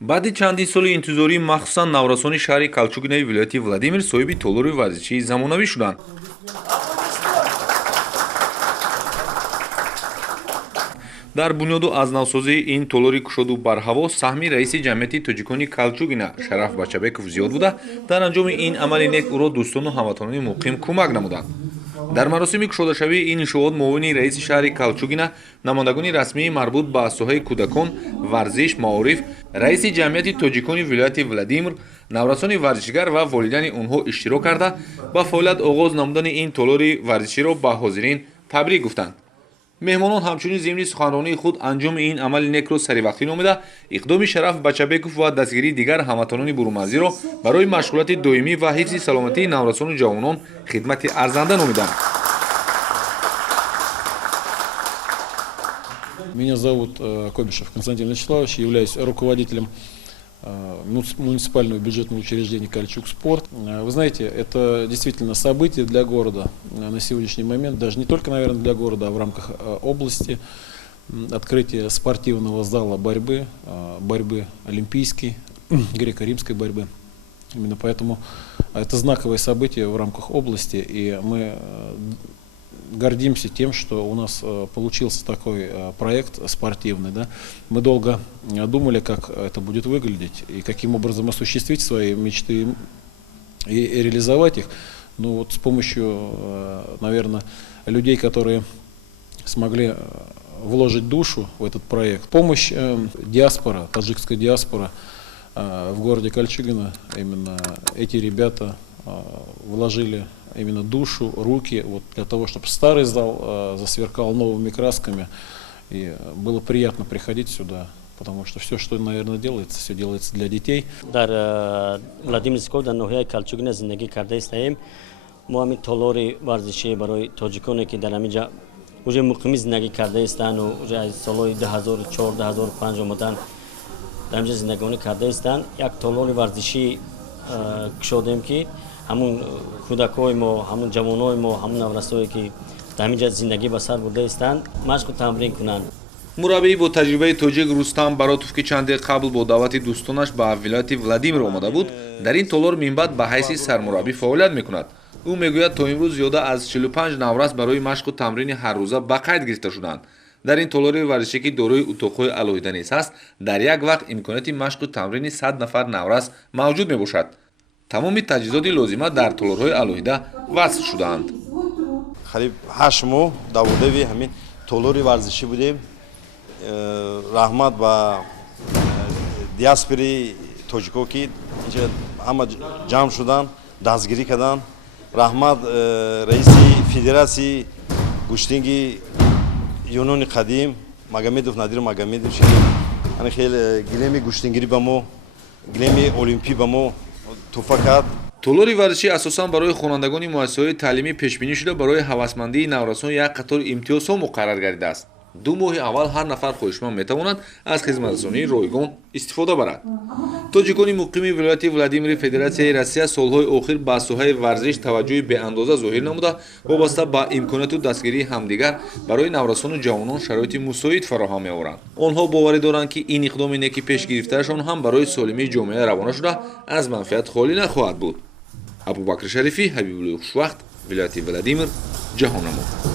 баъди чандин соли интизорӣ махсусан наврасони шаҳри калчугинаи вилояти Владимир соҳиби толори варзишии замонавӣ шуданд. дар бунёду аз навсозии ин толори кушоду барҳаво саҳми раиси ҷамъияти тоҷикони Калчугина Шараф Бачабеков зиёд буда, дар анҷоми ин амали нек ӯро дӯстону ҳамватанони муқим кӯмак намуданд. дар маросими кушодашавии ин нишоот муовини раиси шаҳри Калчугина, намояндагони расмии марбут ба соҳаи кӯдакон, варзиш, маориф, раиси ҷамъияти тоҷикони вилояти Владимир, наврасони варзишгар ва волидайни онҳо иштирок карда ба фаъолият оғоз намудани ин толори варзиширо ба ҳозирин табрик гуфтанд. меҳмонон ҳамчунин зимни суханронии худ анҷоми ин амали некро саривақтӣ номида, иқдоми Шараф Бачабеков ва дастгирии дигар ҳамватанони бурунмарзиро барои машғулияти доимӣ ва ҳифзи саломатии наврасону ҷавонон хидмати арзанда номиданд. Меня зовут Кобишев Константин Вячеславович, являюсь руководителем муниципального бюджетного учреждения «Кальчугспорт». Вы знаете, это действительно событие для города на сегодняшний момент, даже не только, наверное, для города, а в рамках области. Открытие спортивного зала борьбы олимпийской, греко-римской борьбы. Именно поэтому это знаковое событие в рамках области, и мы гордимся тем, что у нас получился такой проект спортивный. Да? Мы долго думали, как это будет выглядеть и каким образом осуществить свои мечты и реализовать их. Но вот с помощью, наверное, людей, которые смогли вложить душу в этот проект. Помощь диаспора, таджикская диаспора в городе Кальчугино, именно эти ребята вложили именно душу, руки, вот для того, чтобы старый зал засверкал новыми красками. И было приятно приходить сюда, потому что все, что, наверное, делается, все делается для детей. Дар Владимирского дар ноҳияи Калчугина зиндагӣ карда истаем. Мо ҳамин толори варзишӣ барои тоҷиконе ки дар ҳаминҷа уже муқимӣ зиндагӣ карда истану уже аз солҳои 2004-2005 омадан дар ҳаминҷа зиндагонӣ карда истанд. Як толори варзишӣ кушодем ки ҳамун кӯдакҳои мо, ҳамун ҷавонои мо, ҳамун наврасое ки дар ҳаминҷа зиндагӣ ба сар бурда истанд, машқу тамрин кунанд. мураббии бо таҷрибаи тоҷик Рустам Баротов, ки чанде қабл бо даъвати дӯстонаш ба вилояти Владимир омада буд, дар ин толор минбаъд ба ҳайси сармураббӣ фаъолият мекунад. ӯ мегӯяд то имрӯз зиёда аз 45 наврас барои машқу тамрини ҳаррӯза ба қайд гирифта шуданд. дар ин толори варзишӣ ки дорои утоқҳои алоҳида низ ҳаст, дар як вақт имконияти машқу тамрини 100 нафар наврас мавҷуд мебошад. тамоми таҷҳизоти лозима дар толорҳои алоҳида васл шудаанд. қариб 8 моҳ даводави ҳамин толори варзишӣ будем. раҳмат ба диаспори тоҷико ки инҷа ҳама ҷамъ шудан, дастгирӣ карданд. раҳмат раиси федератсияи гӯштинги юнони қадим Магомедов Надир Магомедов, хеле гилеми гӯштингирӣ ба мо, гилеми олимпӣ ба мо туҳфа кард. толори варзишӣ асосан барои хонандагони муассисаҳои таълимӣ пешбинӣ шуда барои ҳавасмандии наврасон як қатори имтиёзҳо муқаррар гардидааст. 2 моҳи аввал ҳар нафар хоҳишманд метавонад аз хизматрасонии ройгон истифода барад. тоҷикони муқими вилояти Владимири Федератсияи Россия солҳои охир ба соҳаи варзиш таваҷҷӯҳи беандоза зоҳир намуда, вобаста ба имконияту дастгирии ҳамдигар барои наврасону ҷавонон шароити мусоид фароҳам меоваранд. онҳо боварӣ доранд ки ин иқдоми неки пеш гирифтаашон ҳам барои солимии ҷомеа равона шуда аз манфиат холӣ нахоҳад буд. Абубакр Шарифӣ, Ҳабибуллои Хушвақт, вилояти Владимир, ҷаҳоннамо.